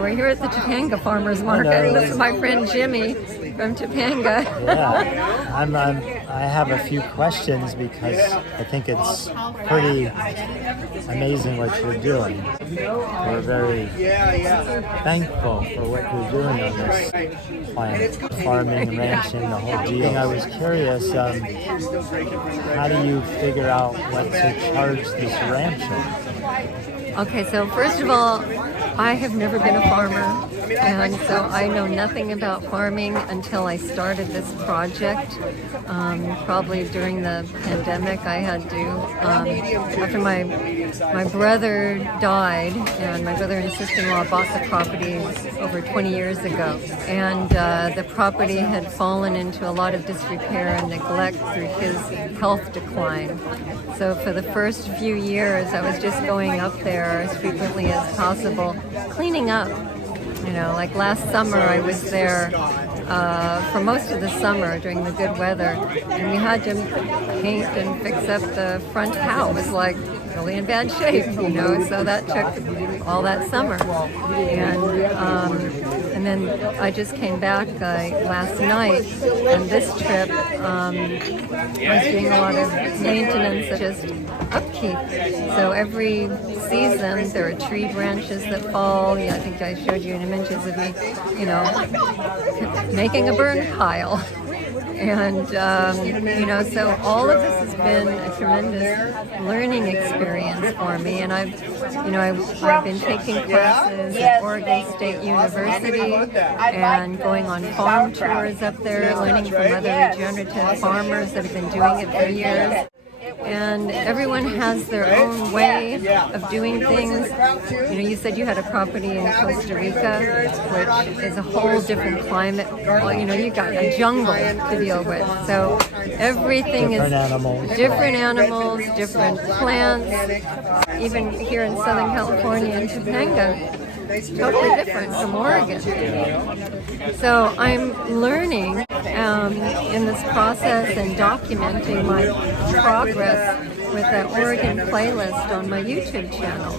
we're here at the Topanga Farmers Market. This is my friend Jimmy from Topanga. Yeah, I have a few questions because I think it's pretty amazing what you're doing. We're very thankful for what you're doing on this planet, farming, ranching, the whole deal. I was curious, how do you figure out what to charge this rancher? Okay, so first of all, I have never been a farmer, and so I know nothing about farming until I started this project. Probably during the pandemic, I had to, after my brother died, and my brother and sister-in-law bought the property over 20 years ago, and the property had fallen into a lot of disrepair and neglect through his health decline. So for the first few years, I was just going up there as frequently as possible, cleaning up. You know, like last summer I was there for most of the summer during the good weather, and we had to paint and fix up the front house, like really in bad shape, you know, so that took all that summer. And then I just came back last night, and this trip I was doing a lot of maintenance, just upkeep. So every season there are tree branches that fall. I think I showed you images of me, you know, making a burn pile. And, you know, so all of this has been a tremendous learning experience for me. And I've been taking classes at Oregon State University and going on farm tours up there, learning from other regenerative farmers that have been doing it for years. And everyone has their own way of doing things. You know, you said you had a property in Costa Rica, which is a whole different climate. Well, you know, you got a jungle to deal with. So everything is different animals, different plants. Even here in Southern California in Topangan, totally different from Oregon. So I'm learning in this process and documenting my progress with the Oregon playlist on my YouTube channel.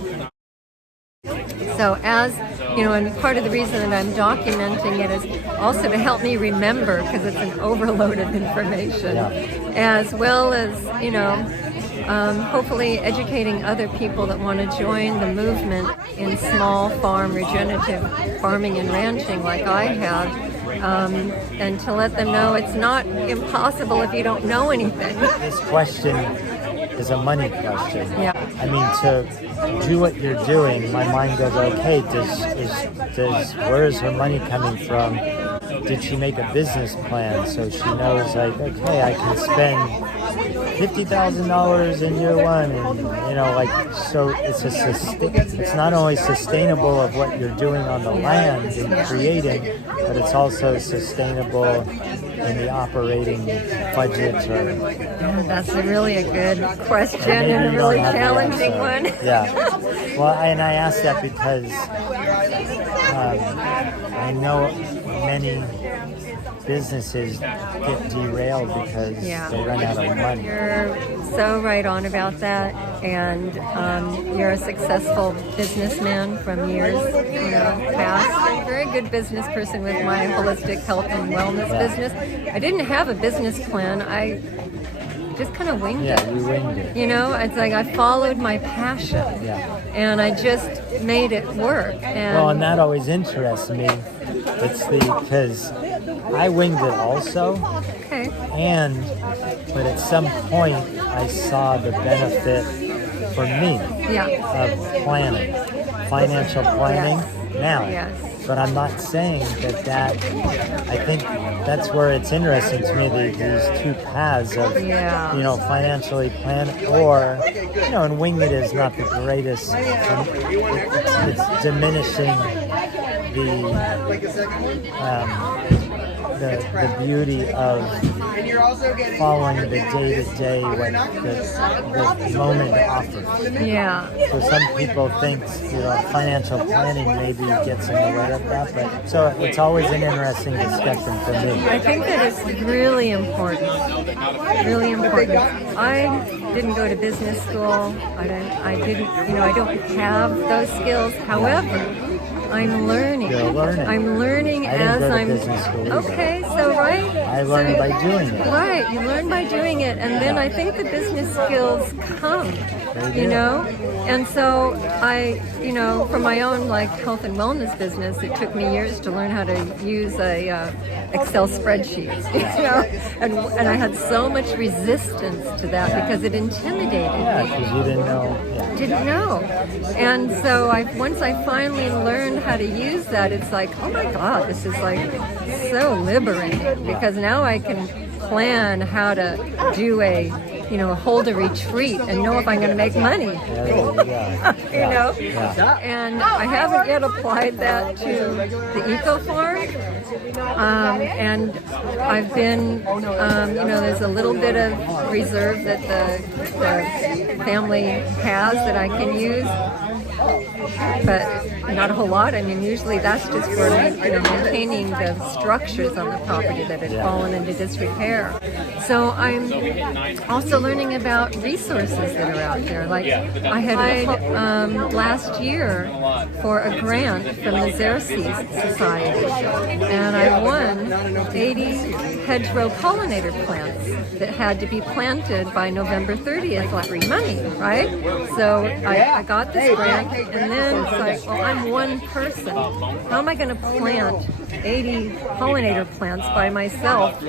So as, you know, and part of the reason that I'm documenting it is also to help me remember, because it's an overload of information, as well as, you know, hopefully educating other people that want to join the movement in small farm regenerative farming and ranching like I have, and to let them know it's not impossible if you don't know anything. This question is a money question. Yeah. I mean, to do what you're doing, my mind goes, okay, where is her money coming from? Did she make a business plan so she knows, like, okay, I can spend $50,000 in year one, and you know, like, so it's not only sustainable of what you're doing on the land and creating, but it's also sustainable in the operating budget. That's really a good question and a really challenging one. Yeah. Well, and I asked that because I know many businesses get derailed because they run out of money. You're so right on about that, and you're a successful businessman from years, you know, past. Very good business person with my holistic health and wellness business. I didn't have a business plan. I just kind of winged it. Yeah, you winged it. You know, it's like I followed my passion, and I just made it work. And that always interests me. It's because I winged it also. Okay. But at some point I saw the benefit for me of planning, financial planning now. Yes. But I'm not saying that I think that's where it's interesting to me, these two paths of, you know, financially plan or, you know, and wing it is not the greatest, it's diminishing the beauty of following the day-to-day, what the moment offers. Yeah. So some people think, you know, financial planning maybe gets in the way of that, but so it's always an interesting discussion for me. I think that it's really important. Really important. I didn't go to business school. I didn't, you know, I don't have those skills. However, I'm learning. You're learning. I'm learning I didn't as go to I'm. business school either. Okay, so right. I learned by doing it. Right, you learn by doing it, and then I think the business skills come. They You do. know, and so I, for my own like health and wellness business, it took me years to learn how to use a Excel spreadsheet. And I had so much resistance to that because it intimidated Yeah, me. because you didn't know. Yeah. Didn't know. And so once I finally learned how to use that, it's like, oh my God, this is like so liberating because now I can plan how to do hold a retreat and know if I'm going to make money. There you go. Yeah. And I haven't yet applied that to the eco farm. And I've been, there's a little bit of reserve that the family has that I can use, but not a whole lot. I mean, usually that's just for maintaining the structures on the property that had fallen into disrepair. So I'm also learning about resources that are out there. Like I had applied last year for a grant from the Xerces Society, and I won 80 hedgerow pollinator plants that had to be planted by November 30th, like free money, right? So I got this grant, and then it's like, well, I'm one person. How am I going to plant 80 pollinator plants by myself,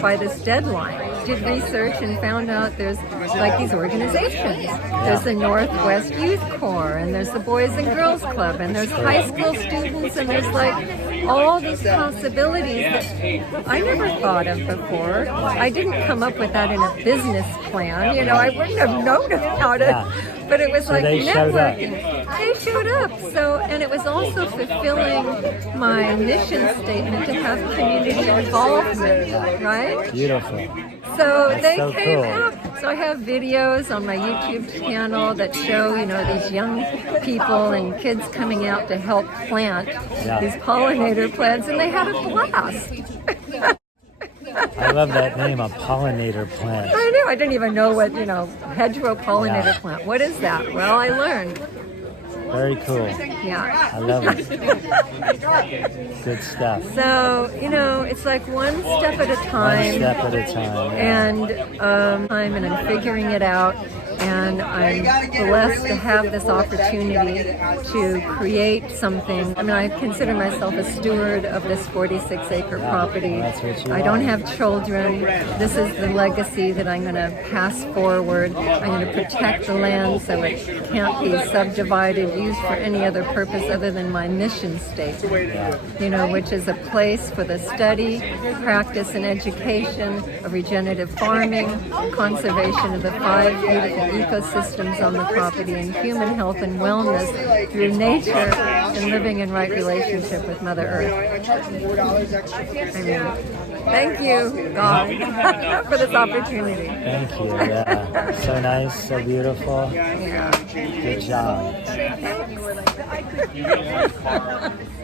by this deadline? Did research and found out there's like these organizations. There's the Northwest Youth Corps, and there's the Boys and Girls Club, and there's high school students, and there's like all these possibilities that I never thought of before. I didn't come up with that in a business plan. I wouldn't have known about it. But it was So like they showed up. networking. They showed up. So, and it was also fulfilling my mission statement to have community involvement, right? Beautiful. So they so came cool. up. So I have videos on my YouTube channel that show, these young people and kids coming out to help plant these pollinator plants, and they had a blast. I love that name, a pollinator plant. I know. I didn't even know what, hedgerow pollinator plant. What is that? Well, I learned. Very cool. Yeah. I love it. Good stuff. So, it's like one step at a time. One step at a time. Yeah. And I'm figuring it out. And I'm blessed to have this opportunity to create something. I mean, I consider myself a steward of this 46-acre property. That's what you I don't are. have children. This is the legacy that I'm going to pass forward. I'm going to protect the land so it can't be subdivided, used for any other purpose other than my mission statement, which is a place for the study, practice, and education of regenerative farming, conservation of the 5 beautiful ecosystems on the property, and human health and wellness through nature and living in right relationship with Mother Earth. I mean, thank you, God, for this opportunity. Thank you. Yeah. So nice, so beautiful. Yeah. Good job. Thanks.